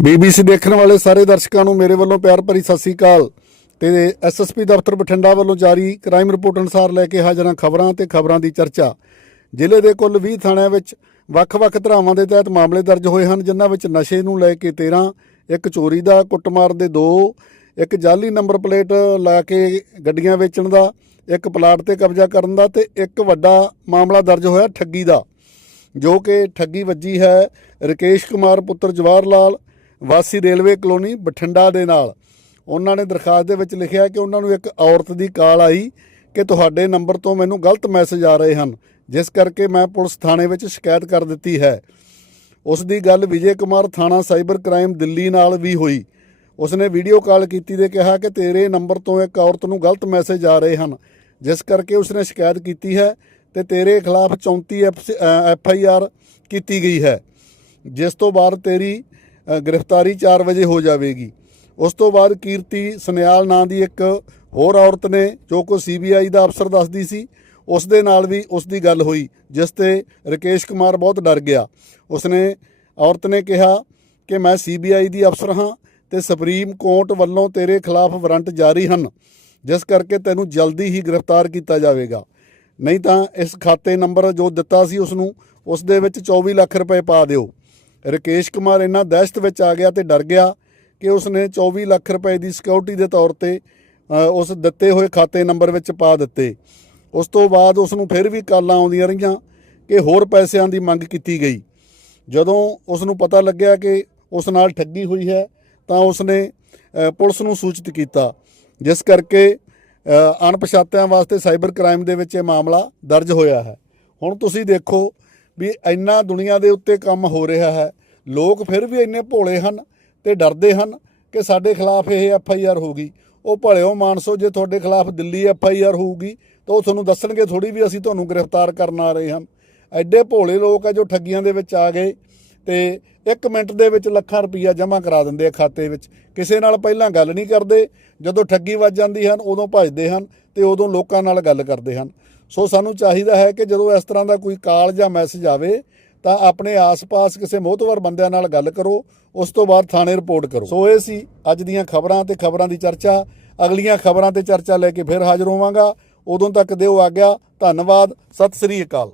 BBC ਦੇਖਣ ਵਾਲੇ ਸਾਰੇ ਦਰਸ਼ਕਾਂ ਨੂੰ ਮੇਰੇ ਵੱਲੋਂ ਪਿਆਰ ਭਰੀ ਸਤਿ ਸ੍ਰੀ ਅਕਾਲ। ਤੇ ਐਸਐਸਪੀ ਦਫ਼ਤਰ ਬਠਿੰਡਾ ਵੱਲੋਂ ਜਾਰੀ ਕ੍ਰਾਈਮ ਰਿਪੋਰਟ ਅਨੁਸਾਰ ਲੈ ਕੇ ਹਾਜ਼ਰਾਂ ਖਬਰਾਂ ਤੇ ਖਬਰਾਂ ਦੀ ਚਰਚਾ। ਜ਼ਿਲ੍ਹੇ ਦੇ ਕੁੱਲ 20 ਥਾਣਿਆਂ ਵਿੱਚ ਵੱਖ-ਵੱਖ ਧਰਾਵਾਂ ਦੇ ਤਹਿਤ ਮਾਮਲੇ ਦਰਜ ਹੋਏ ਹਨ, ਜਿਨ੍ਹਾਂ ਵਿੱਚ ਨਸ਼ੇ ਨੂੰ ਲੈ ਕੇ 13 ਇੱਕ ਚੋਰੀ ਦਾ, ਕੁੱਟਮਾਰ ਦੇ 2 ਇੱਕ ਜਾਲੀ ਨੰਬਰ ਪਲੇਟ ਲਾ ਕੇ ਗੱਡੀਆਂ ਵੇਚਣ ਦਾ, ਇੱਕ ਪਲਾਟ ਤੇ ਕਬਜ਼ਾ ਕਰਨ ਦਾ ਤੇ ਇੱਕ ਵੱਡਾ ਮਾਮਲਾ ਦਰਜ ਹੋਇਆ ਠੱਗੀ ਦਾ। ਜੋ ਕਿ ਠੱਗੀ ਵੱਜੀ ਹੈ ਰਕੇਸ਼ ਕੁਮਾਰ, ਪੁੱਤਰ ਜਵਾਹਰ ਲਾਲ ਵਾਸੀ ਰੇਲਵੇ ਕਲੋਨੀ ਬਠਿੰਡਾ ਦੇ ਨਾਲ। ਉਹਨਾਂ ਨੇ ਦਰਖਾਸਤ ਦੇ ਵਿੱਚ ਲਿਖਿਆ ਕਿ ਉਹਨਾਂ ਨੂੰ ਇੱਕ ਔਰਤ ਦੀ ਕਾਲ ਆਈ ਕਿ ਤੁਹਾਡੇ ਨੰਬਰ ਤੋਂ ਮੈਨੂੰ ਗਲਤ ਮੈਸੇਜ ਆ ਰਹੇ ਹਨ, ਜਿਸ ਕਰਕੇ ਮੈਂ ਪੁਲਿਸ ਥਾਣੇ ਵਿੱਚ ਸ਼ਿਕਾਇਤ ਕਰ ਦਿੱਤੀ ਹੈ। ਉਸ ਦੀ ਗੱਲ ਵਿਜੇ ਕੁਮਾਰ ਥਾਣਾ ਸਾਈਬਰ ਕ੍ਰਾਈਮ ਦਿੱਲੀ ਨਾਲ ਵੀ ਹੋਈ। ਉਸਨੇ ਵੀਡੀਓ ਕਾਲ ਕੀਤੀ ਤੇ ਕਿਹਾ ਕਿ ਤੇਰੇ ਨੰਬਰ ਤੋਂ ਇੱਕ ਔਰਤ ਨੂੰ ਗਲਤ ਮੈਸੇਜ ਆ ਰਹੇ ਹਨ, ਜਿਸ ਕਰਕੇ ਉਸਨੇ ਸ਼ਿਕਾਇਤ ਕੀਤੀ ਹੈ ਤੇ ਤੇਰੇ ਖਿਲਾਫ 34 ਐਫ ਆਈ ਆਰ ਕੀਤੀ ਗਈ ਹੈ। ਜਿਸ ਤੋਂ ਬਾਅਦ ਤੇਰੀ ਗ੍ਰਿਫਤਾਰੀ 4 ਵਜੇ ਹੋ ਜਾਵੇਗੀ। ਉਸ ਤੋਂ ਬਾਅਦ ਕੀਰਤੀ ਸਨਿਆਲ ਨਾਂ ਦੀ ਇੱਕ ਹੋਰ ਔਰਤ ਨੇ, ਜੋ ਕੋ ਸੀਬੀਆਈ ਦਾ ਅਫਸਰ ਦੱਸਦੀ ਸੀ, ਉਸ ਦੇ ਨਾਲ ਵੀ ਉਸ ਦੀ ਗੱਲ ਹੋਈ, ਜਿਸ ਤੇ ਰਕੇਸ਼ ਕੁਮਾਰ ਬਹੁਤ ਡਰ ਗਿਆ। ਉਸਨੇ ਔਰਤ ਨੇ ਕਿਹਾ ਕਿ ਮੈਂ ਸੀਬੀਆਈ ਦੀ ਅਫਸਰ ਹਾਂ ਤੇ ਸੁਪਰੀਮ ਕੋਰਟ ਵੱਲੋਂ ਤੇਰੇ ਖਿਲਾਫ ਵਾਰੰਟ ਜਾਰੀ ਹਨ, ਜਿਸ ਕਰਕੇ ਤੈਨੂੰ ਜਲਦੀ ਹੀ ਗ੍ਰਿਫਤਾਰ ਕੀਤਾ ਜਾਵੇਗਾ। ਨਹੀਂ ਤਾਂ ਇਸ ਖਾਤੇ ਨੰਬਰ ਜੋ ਦਿੱਤਾ ਸੀ ਉਸ ਨੂੰ ਉਸ ਦੇ ਵਿੱਚ 24 ਲੱਖ ਰੁਪਏ ਪਾ ਦਿਓ। ਰਕੇਸ਼ ਕੁਮਾਰ ਇੰਨਾ ਦਹਿਸ਼ਤ ਵਿੱਚ ਆ ਗਿਆ ਤੇ ਡਰ ਗਿਆ ਕਿ ਉਸਨੇ 24 ਲੱਖ ਰੁਪਏ ਦੀ ਸਿਕਿਉਰਿਟੀ ਦੇ ਤੌਰ ਤੇ ਉਸ ਦਿੱਤੇ ਹੋਏ ਖਾਤੇ ਨੰਬਰ ਵਿੱਚ ਪਾ ਦਿੱਤੇ। ਉਸ ਤੋਂ ਬਾਅਦ ਉਸ ਨੂੰ ਫਿਰ ਵੀ ਕਾਲਾਂ ਆਉਂਦੀਆਂ ਰਹੀਆਂ ਕਿ ਹੋਰ ਪੈਸਿਆਂ ਦੀ ਮੰਗ ਕੀਤੀ ਗਈ। ਜਦੋਂ ਉਸ ਨੂੰ ਪਤਾ ਲੱਗਿਆ ਕਿ ਉਸ ਨਾਲ ਠੱਗੀ ਹੋਈ ਹੈ, ਤਾਂ ਉਸ ਨੇ ਪੁਲਿਸ ਨੂੰ ਸੂਚਿਤ ਕੀਤਾ। ਜਿਸ ਕਰਕੇ ਅਣਪਛਾਤਿਆਂ ਵਾਸਤੇ ਸਾਈਬਰ ਕ੍ਰਾਈਮ ਦੇ ਵਿੱਚ ਇਹ ਮਾਮਲਾ ਦਰਜ ਹੋਇਆ ਹੈ। ਹੁਣ ਤੁਸੀਂ ਦੇਖੋ ਵੀ ਇੰਨਾ ਦੁਨੀਆ ਦੇ ਉੱਤੇ ਕੰਮ ਹੋ ਰਿਹਾ ਹੈ। ਲੋਕ ਫਿਰ ਵੀ ਇੰਨੇ ਭੋਲੇ ਹਨ ਤੇ ਡਰਦੇ ਹਨ ਕਿ ਸਾਡੇ ਖਿਲਾਫ ਇਹ ਐਫ ਆਈ ਆਰ ਹੋਊਗੀ। ਉਹ ਭਲਿਓ ਮਾਨਸੋ, ਜੇ ਤੁਹਾਡੇ ਖਿਲਾਫ ਦਿੱਲੀ ਐਫ ਆਈ ਆਰ ਹੋਊਗੀ, ਤਾਂ ਉਹ ਤੁਹਾਨੂੰ ਦੱਸਣਗੇ ਥੋੜੀ ਵੀ ਅਸੀਂ ਤੁਹਾਨੂੰ ਗ੍ਰਿਫਤਾਰ ਕਰਨ ਆ ਰਹੇ ਹਾਂ। ਐਡੇ ਭੋਲੇ ਲੋਕ ਆ ਜੋ ਠੱਗੀਆਂ ਦੇ ਵਿੱਚ ਆ ਗਏ ਤੇ 1 ਮਿੰਟ ਦੇ ਵਿੱਚ ਲੱਖਾਂ ਰੁਪਈਆ ਜਮ੍ਹਾਂ ਕਰਾ ਦਿੰਦੇ ਆ ਖਾਤੇ ਵਿੱਚ। ਕਿਸੇ ਨਾਲ ਪਹਿਲਾਂ ਗੱਲ ਨਹੀਂ ਕਰਦੇ। ਜਦੋਂ ਠੱਗੀ ਵੱਜ ਜਾਂਦੀ ਹਨ, ਉਦੋਂ ਭੱਜਦੇ ਹਨ ਤੇ ਉਦੋਂ ਲੋਕਾਂ ਨਾਲ ਗੱਲ ਕਰਦੇ ਹਨ। ਸੋ ਸਾਨੂੰ ਚਾਹੀਦਾ ਹੈ ਕਿ ਜਦੋਂ ਇਸ ਤਰ੍ਹਾਂ ਦਾ ਕੋਈ ਕਾਲ ਜਾਂ ਮੈਸੇਜ ਆਵੇ, ਤਾਂ ਆਪਣੇ ਆਸ-ਪਾਸ ਕਿਸੇ ਮੋਹਤਵਰ ਬੰਦਿਆਂ ਨਾਲ ਗੱਲ ਕਰੋ, ਉਸ ਤੋਂ ਬਾਅਦ ਥਾਣੇ ਰਿਪੋਰਟ ਕਰੋ। ਸੋ ਇਹ ਸੀ ਅੱਜ ਦੀਆਂ ਖਬਰਾਂ ਤੇ ਖਬਰਾਂ ਦੀ ਚਰਚਾ। ਅਗਲੀਆਂ ਖਬਰਾਂ ਤੇ ਚਰਚਾ ਲੈ ਕੇ ਫਿਰ ਹਾਜ਼ਰ ਹੋਵਾਂਗਾ। ਉਦੋਂ ਤੱਕ ਦਿਓ ਆਗਿਆ। ਧੰਨਵਾਦ। ਸਤਿ ਸ੍ਰੀ ਅਕਾਲ।